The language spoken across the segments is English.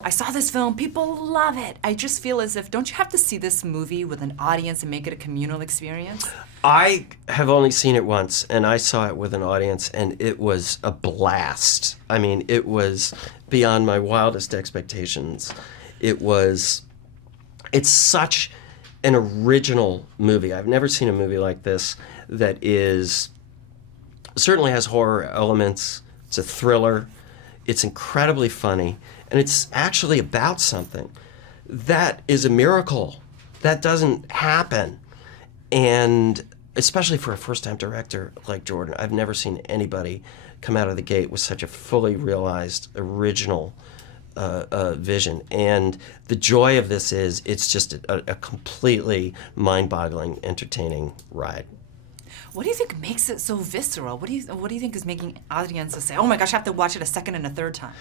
I saw this film, people love it. I just feel as if, don't you have to see this movie with an audience and make it a communal experience? I have only seen it once, and I saw it with an audience, and it was a blast. I mean, it was beyond my wildest expectations. It's such an original movie. I've never seen a movie like this that certainly has horror elements. It's a thriller. It's incredibly funny. And it's actually about something. That is a miracle. That doesn't happen. And especially for a first-time director like Jordan, I've never seen anybody come out of the gate with such a fully realized, original vision. And the joy of this is it's just a completely mind-boggling, entertaining ride. What do you think makes it so visceral? What do you think is making audiences say, oh my gosh, I have to watch it a second and a third time?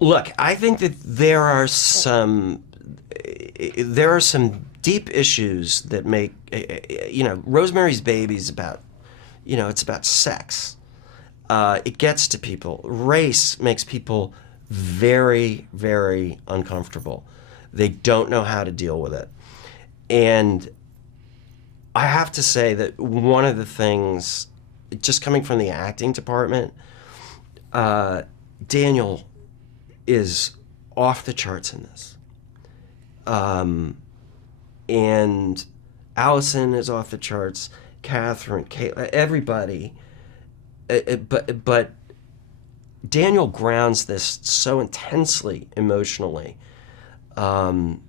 Look, I think that there are some deep issues that make, Rosemary's Baby is about, it's about sex. It gets to people. Race makes people very, very uncomfortable. They don't know how to deal with it. And I have to say that one of the things, just coming from the acting department, Daniel is off the charts in this. And Allison is off the charts, Catherine, Kate, everybody. But Daniel grounds this so intensely emotionally. And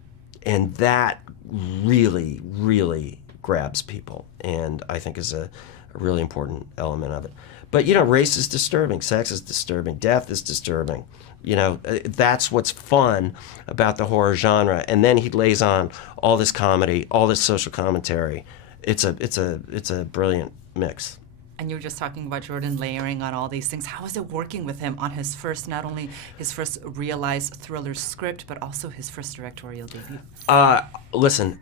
that really, really grabs people, and I think is a really important element of it. But, race is disturbing, sex is disturbing, death is disturbing. That's what's fun about the horror genre. And then he lays on all this comedy, all this social commentary. It's a brilliant mix. And you were just talking about Jordan layering on all these things. How is it working with him on his first, not only his first realized thriller script, but also his first directorial debut? Listen,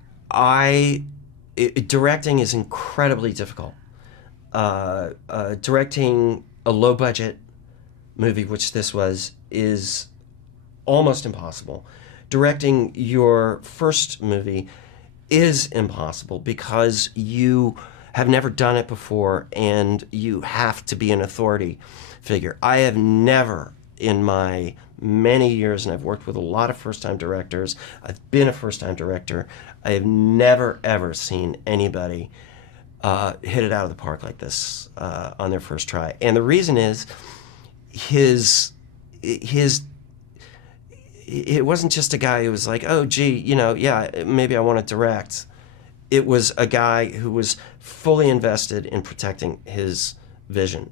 directing is incredibly difficult. Directing a low-budget movie, which this was, is almost impossible. Directing your first movie is impossible because you have never done it before and you have to be an authority figure. I have never, in my many years, and I've worked with a lot of first-time directors, I've been a first-time director, I have never, ever seen anybody hit it out of the park like this on their first try. And the reason is it wasn't just a guy who was like, oh, gee, yeah, maybe I want to direct. It was a guy who was fully invested in protecting his vision.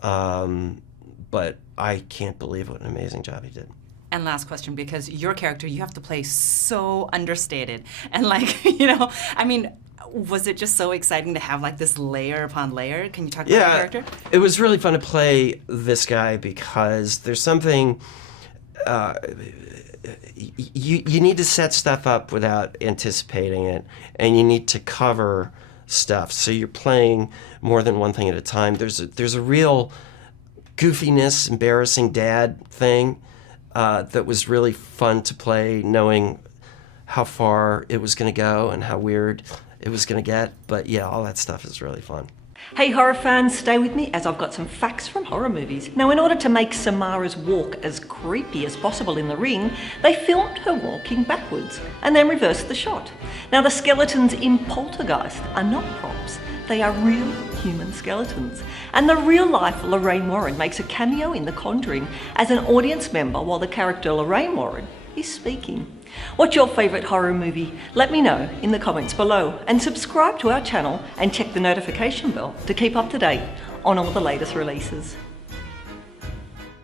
But I can't believe what an amazing job he did. And last question, because your character, you have to play so understated. And was it just so exciting to have this layer upon layer? Can you talk about the character? It was really fun to play this guy because there's something, you need to set stuff up without anticipating it, and you need to cover stuff. So you're playing more than one thing at a time. There's a real goofiness, embarrassing dad thing that was really fun to play, knowing how far it was going to go and how weird it was going to get. But yeah, all that stuff is really fun. Hey horror fans, stay with me as I've got some facts from horror movies. Now, in order to make Samara's walk as creepy as possible in The Ring, they filmed her walking backwards and then reversed the shot. Now, the skeletons in Poltergeist are not props. They are real human skeletons. And the real-life Lorraine Warren makes a cameo in The Conjuring as an audience member while the character Lorraine Warren is speaking. What's your favourite horror movie? Let me know in the comments below, and subscribe to our channel and check the notification bell to keep up to date on all the latest releases.